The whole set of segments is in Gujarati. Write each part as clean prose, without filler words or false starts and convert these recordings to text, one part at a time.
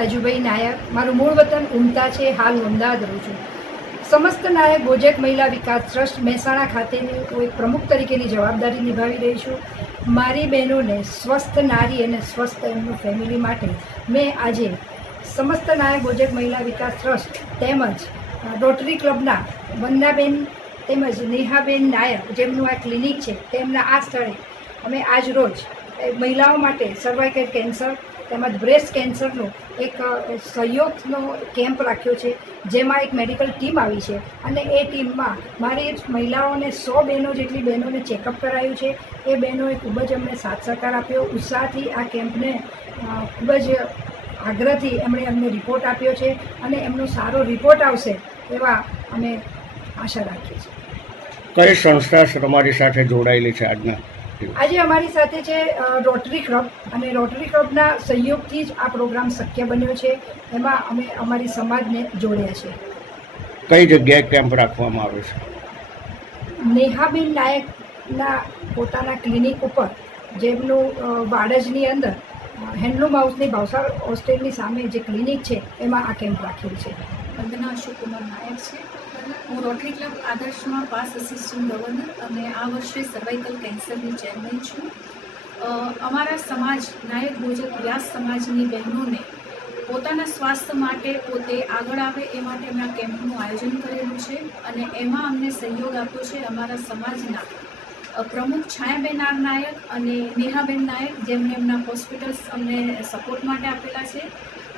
રાજુભાઈ નાયક, મારું મૂળ વતન ઉમતા છે, હાલ અમદાવાદ રહું છું. સમસ્ત નાયક બોજેક મહિલા વિકાસ ટ્રસ્ટ મહેસાણા ખાતેની એક પ્રમુખ તરીકેની જવાબદારી નિભાવી રહી છું. મારી બહેનોને સ્વસ્થ નારી અને સ્વસ્થ એમનું ફેમિલી માટે મેં આજે સમસ્ત નાયક બોજેક મહિલા વિકાસ ટ્રસ્ટ તેમજ રોટરી ક્લબના વંદનાબેન તેમજ નેહાબેન નાયક જેમનું આ ક્લિનિક છે તેમના આ સ્થળે અમે આજ રોજ મહિલાઓ માટે સર્વાઇકલ કેન્સર તેમજ બ્રેસ્ટ કેન્સરનો એક સહયોગનો કેમ્પ રાખ્યો છે, જેમાં એક મેડિકલ ટીમ આવી છે અને એ ટીમમાં મારી મહિલાઓને 100 બહેનો જેટલી બહેનોને ચેકઅપ કરાયું છે. એ બહેનોએ ખૂબ જ અમને સાથ સહકાર આપ્યો, ઉત્સાહથી આ કેમ્પને ખૂબ જ આગ્રહથી એમણે અમને રિપોર્ટ આપ્યો છે અને એમનો સારો રિપોર્ટ આવશે એવા અમે આશા રાખીએ છીએ. કઈ સંસ્થા તમારી સાથે જોડાયેલી છે આજે અમારી સાથે છે રોટરી ક્લબ, અને રોટરી ક્લબના સહયોગથી જ આ પ્રોગ્રામ શક્ય બન્યો છે. એમાં અમે અમારી સમાજને જોડ્યા છે. કઈ જગ્યાએ કેમ્પ રાખવામાં આવે છે? નેહાબેન નાયકના પોતાના ક્લિનિક ઉપર, જેમનું વાડજની અંદર હેન્ડલૂમ હાઉસની ભાવસાર હોસ્ટેલની સામે જે ક્લિનિક છે એમાં આ કેમ્પ રાખેલ છે. વંદના અશોક કુમાર નાયક છે. હું રોટરી ક્લબ આદર્શમાં પાસ અસિસ્ટન્ટ ગવર્નર અને આ વર્ષે સર્વાઇકલ કેન્સરની ચેરમેન છું. અમારા સમાજ નાયક બોજેક વ્યાસ સમાજની બહેનોને પોતાના સ્વાસ્થ્ય માટે પોતે આગળ આવે એ માટે અમે આ કેમ્પનું આયોજન કરેલું છે અને એમાં અમને સહયોગ આપ્યો છે અમારા સમાજના પ્રમુખ છાયાબેન આર નાયક અને નેહાબેન નાયક, જેમને એમના હોસ્પિટલ્સ અમને સપોર્ટ માટે આપેલા છે.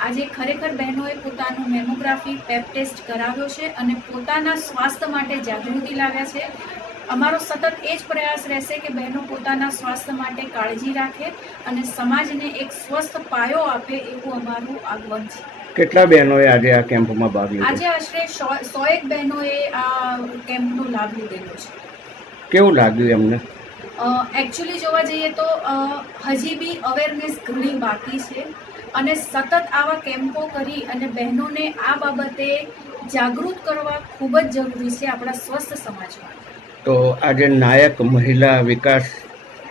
આજે ખરેખર બહેનોએ પોતાનું મેમોગ્રાફી પેપ ટેસ્ટ કરાવ્યો છે અને પોતાના સ્વાસ્થ્ય માટે જાગૃતિ લાવ્યા છે. અમારો સતત એ જ પ્રયાસ રહેશે કે બહેનો પોતાના સ્વાસ્થ્ય માટે કાળજી રાખે અને સમાજને એક સ્વસ્થ પાયો આપે, એવું અમારું આગમન છે. કેટલા બહેનોએ આજે આ કેમ્પમાં ભાગ લીધો? આજે આશરે 101 બહેનોએ આ કેમ્પનો લાભ લીધેલો છે. કેવું લાગ્યું એમને? એકચ્યુઅલી જોવા જઈએ તો હજી બી અવેરનેસ ઘણી બાકી છે અને સતત આવા કેમ્પો કરી અને બહેનોને આ બાબતે જાગૃત કરવા ખૂબ જ જરૂરી છે આપણા સ્વસ્થ સમાજ માટે. તો આજે નાયક મહિલા વિકાસ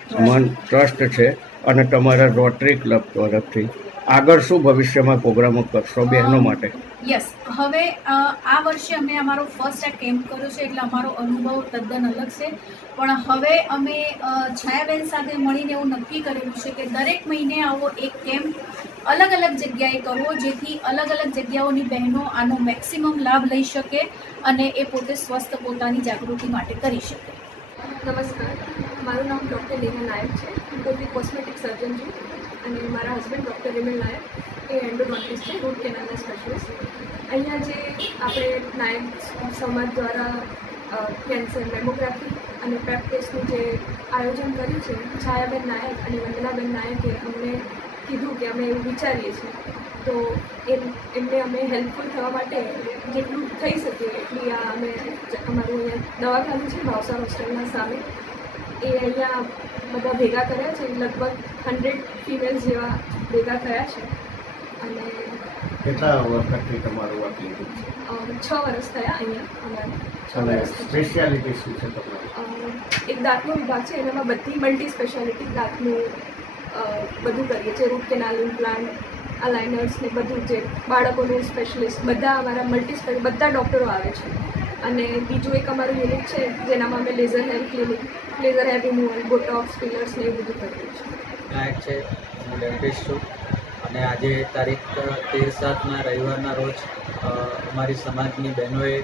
ટ્રસ્ટ છે અને તમારા રોટરી ક્લબ તરફથી આગળ શું ભવિષ્યમાં પ્રોગ્રામો કરશો બહેનો માટે? યસ, હવે આ વર્ષે અમે અમારો ફર્સ્ટ આ કેમ્પ કર્યો છે એટલે અમારો અનુભવ તદ્દન અલગ છે. પણ હવે અમે છાયાબેન સાથે મળીને એવું નક્કી કરેલું છે કે દરેક મહિને આવો એક કેમ્પ અલગ અલગ જગ્યાએ કરવો, જેથી અલગ અલગ જગ્યાઓની બહેનો આનો મેક્સિમમ લાભ લઈ શકે અને એ પોતે સ્વસ્થ પોતાની જાગૃતિ માટે કરી શકે. નમસ્કાર, મારું નામ ડૉક્ટર નેહા નાયક છે. હું પોતે કોસ્મેટિક સર્જન છું અને મારા હસબન્ડ ડૉક્ટર રિમેલ નાયક એ એન્ડોડોન્ટિસ્ટ છે, રૂટ કેનાલના સ્પેશિયલિસ્ટ. અહીંયા જે આપણે નાયક સમાજ દ્વારા કેન્સર મેમોગ્રાફી અને પેપ ટેસ્ટનું જે આયોજન કર્યું છે, છાયાબેન નાયક અને વંદનાબેન નાયકે અમને કીધું કે અમે એવું વિચારીએ છીએ, તો એમને અમે હેલ્પફુલ થવા માટે જેટલું થઈ શકે એટલી આ અમે અમારું અહીંયા દવાખાનું છે ભાવસાર હોસ્ટેલના સામે, એ અહીંયા બધા ભેગા કર્યા છે. લગભગ 100 ફિમેલ્સ જેવા ભેગા થયા છે. અને કેટલા વખતથી તમારું આ ક્લિનિક છે? 6 વર્ષ થયા અહીંયા અમારે. 6 વર્ષ. સ્પેશિયાલિટી શું છે તમારી? એક દાંતનો વિભાગ છે, એનામાં બધી મલ્ટી સ્પેશિયાલિટી દાંતનું બધું કરીએ છીએ. રૂટ કેનાલ, ઇમ્પ્લાન્ટ, અલાઇનર્સ ને બધું, જે બાળકોનું સ્પેશિયલિસ્ટ, બધા અમારા મલ્ટી સ્પેશિયલ બધા ડૉક્ટરો આવે છે. અને બીજું એક અમારું યુનિટ છે જેનામાં અમે laser hair clinic, laser hair removal, botox, fillers ને એવું બધું કરીએ છીએ. નાયક છે, હું ડેન્ટિસ્ટ છું અને આજે તારીખ 13/7ના રવિવારના રોજ અમારી સમાજની બહેનોએ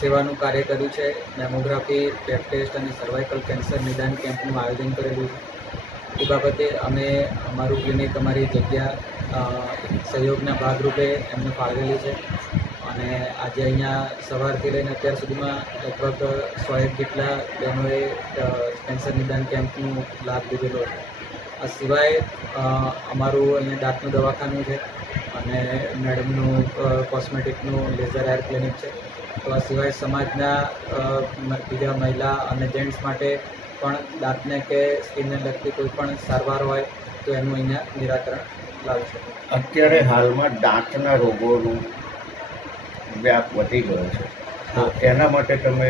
સેવાનું કાર્ય કર્યું છે. મેમોગ્રાફી, પેપ ટેસ્ટ અને સર્વાઇકલ કેન્સર નિદાન કેમ્પનું આયોજન કરેલું છે. એ બાબતે અમે અમારું ક્લિનિક, અમારી જગ્યા સહયોગના ભાગરૂપે એમને ફાળવેલી છે અને આજે અહીંયા સવારથી લઈને અત્યાર સુધીમાં લગભગ 100 જેટલા બહેનોએ કેન્સર નિદાન કેમ્પનો લાભ લીધેલો છે. આ સિવાય અમારું અહીંયા દાંતનું દવાખાનું છે અને મેડમનું કોસ્મેટિકનું લેઝર હેર ક્લિનિક છે. તો આ સિવાય સમાજના બીજા મહિલા અને જેન્ટ્સ માટે પણ દાંતને કે સ્કિનને લગતી કોઈ પણ સારવાર હોય તો એનું અહીંયા નિરાકરણ લાવી શકે. અત્યારે હાલમાં દાંતના રોગોનું વ્યાપ વધી ગયો છે, તો એના માટે તમે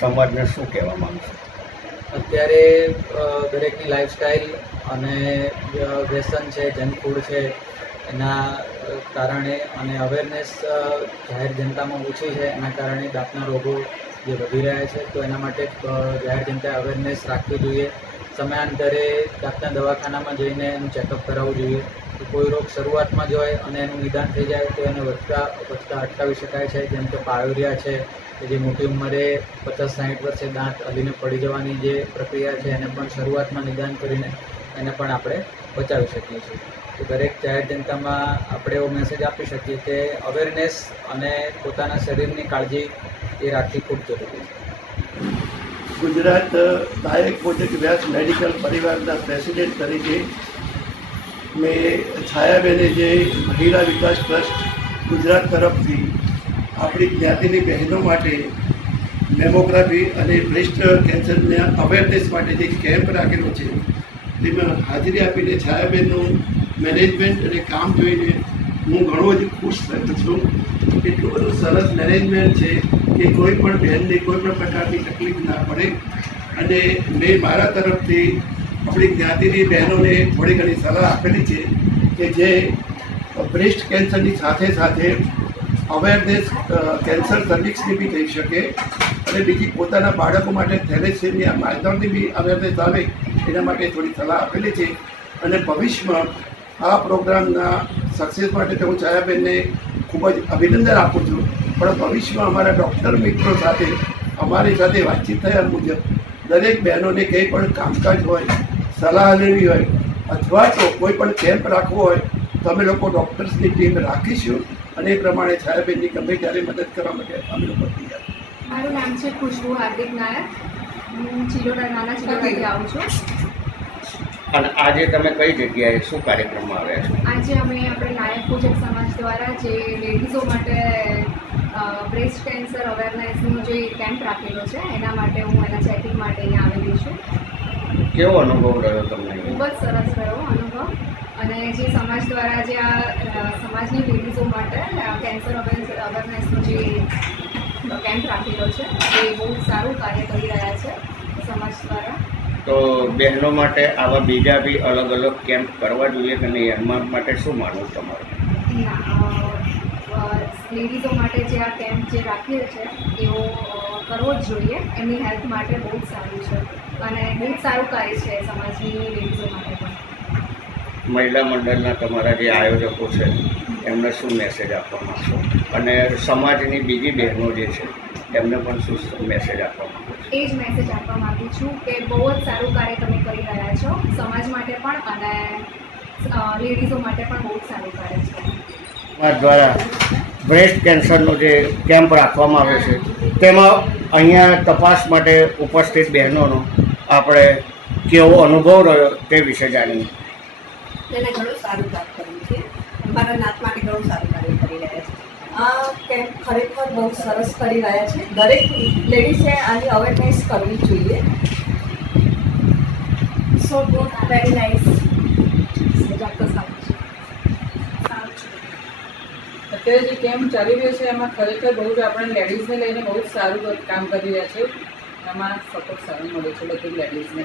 સમાજને શું કહેવા માંગશો? અત્યારે દરેકની લાઈફસ્ટાઈલ અને વ્યસન છે, જંક ફૂડ છે, એના કારણે અને અવેરનેસ જાહેર જનતામાં ઓછી છે, એના કારણે દાંતના રોગો જે વધી રહ્યા છે. તો એના માટે જાહેર જનતાએ અવેરનેસ રાખવી જોઈએ. સમયાંતરે દાંતના દવાખાનામાં જઈને એનું ચેકઅપ કરાવવું જોઈએ. તો કોઈ રોગ શરૂઆતમાં જ હોય અને એનું નિદાન થઈ જાય તો એને વધતા અટકાવી શકાય છે. જેમ કે પાયોરિયા છે, કે જે મોટી ઉંમરે 50-60 વર્ષે દાંત હલીને પડી જવાની જે પ્રક્રિયા છે, એને પણ શરૂઆતમાં નિદાન કરીને એને પણ આપણે બચાવી શકીએ છીએ. તો દરેક જાહેર જનતામાં આપણે એવો મેસેજ આપી શકીએ કે અવેરનેસ અને પોતાના શરીરની કાળજી એ રાખવી ખૂબ જરૂરી છે. ગુજરાત નાયક પ્રોજેક્ટ વ્યાસ મેડિકલ પરિવારના પ્રેસિડેન્ટ તરીકે મેં છાયાબેને જે મહિલા વિકાસ ટ્રસ્ટ ગુજરાત તરફથી આપણી જ્ઞાતિની બહેનો માટે મેમોગ્રાફી અને બ્રેસ્ટ કેન્સરના અવેરનેસ માટે જે કેમ્પ રાખેલો છે તેમાં હાજરી આપીને છાયાબેનનું મેનેજમેન્ટ અને કામ જોઈને હું ઘણો જ ખુશ થયો છું. એટલું બધું સરસ મેનેજમેન્ટ છે કે કોઈ પણ બહેનને કોઈ પણ પ્રકારની તકલીફ ના પડે. અને મેં મારા તરફથી આપણી જ્ઞાતિની બહેનોને થોડી ઘણી સલાહ આપેલી છે કે જે બ્રેસ્ટ કેન્સરની સાથે સાથે અવેરનેસ કેન્સર સર્વિક્સની બી થઈ શકે અને બીજી પોતાના બાળકો માટે થેલેસેમિયા માઇનોરની બી અવેરનેસ આવે એના માટે થોડી સલાહ આપેલી છે. અને ભવિષ્યમાં આ પ્રોગ્રામના સક્સેસ માટે તો હું છાયાબેનને ખૂબ જ અભિનંદન આપું છું. પણ ભવિષ્યમાં અમારા ડૉક્ટર મિત્રો સાથે અમારી સાથે વાતચીત થયા મુજબ દરેક બહેનોને કંઈ પણ કામકાજ હોય, સલાહ લેવી હોય અથવા તો કોઈ પણ કેમ્પ રાખવો હોય તો અમે લોકો ડૉક્ટર્સની ટીમ રાખીશું અને એ પ્રમાણે છાયાબેનની ગમે ત્યારે મદદ કરવા માટે અમે લોકો તૈયાર. મારું નામ છે ખુશ્બુ હાર્દિક નાયક. હું નાના ચિલોડાથી આવું છું. અને આજે તમે કઈ જગ્યાએ શું કાર્યક્રમમાં આવ્યા છો? આજે અમે આપણે નાયક પૂજક સમાજ દ્વારા જે લેડીઝો માટે બ્રેસ્ટ કેન્સર અવેરનેસનો જે કેમ્પ રાખેલો છે એના માટે હું એના ચેકિંગ માટે અહીંયા આવેલી છું. કેવો અનુભવ રહ્યો તમને? ખૂબ જ સરસ રહ્યો અનુભવ. અને જે સમાજ દ્વારા જે આ સમાજની લેડીઝો માટે કેન્સર અવેરનેસનો જે કેમ્પ રાખેલો છે એ બહુ સારું કાર્ય કરી રહ્યા છે સમાજ દ્વારા. તો બહેનો માટે આવા બીજા બી અલગ અલગ કેમ્પ કરવા જોઈએ કે નહીં, એમાં માટે શું માનવું તમારું? લેડીઝો માટે જે આ કેમ્પ જે રાખેલ છે એવો કરવો જ જોઈએ. એમની હેલ્થ માટે બહુ જ સારું છે અને બહુ જ સારું કાર્ય છે સમાજની લેડીઝો માટે પણ. મહિલા મંડળના તમારા જે આયોજકો છે એમને શું મેસેજ આપવા માંગશો? અને સમાજની બીજી બહેનો જે છે એમને પણ શું મેસેજ આપવા માંગો છો? એ જ મેસેજ આપવા માગું છું કે બહુ જ સારું કાર્ય તમે કરી રહ્યા છો સમાજ માટે પણ અને લેડીઝો માટે પણ બહુ જ સારું કાર્ય છે. સમાજ દ્વારા બ્રેસ્ટ કેન્સરનો જે કેમ્પ રાખવામાં આવે છે તેમાં અહીંયા તપાસ માટે ઉપસ્થિત બહેનોનો આપણે કેવો અનુભવ રહ્યો તે વિશે જાણીએ. એને ઘણું સારું કામ કર્યું છે. અમારા નાત માટે ઘણું સારું કાર્ય કરી રહ્યા છે. આ કેમ્પ ખરેખર બહુ સરસ કરી રહ્યા છે. દરેક લેડીઝે આની અવેરનેસ કરવી જોઈએ. સો ગુડ, વેરી નાઇસ. અત્યારે જે કેમ્પ ચાલી રહ્યો છે એમાં ખરેખર બહુ જ આપણે લેડીઝને લઈને બહુ જ સારું કામ કરી રહ્યા છે. એમાં સપોર્ટ સારું મળે છે બધી લેડીઝને.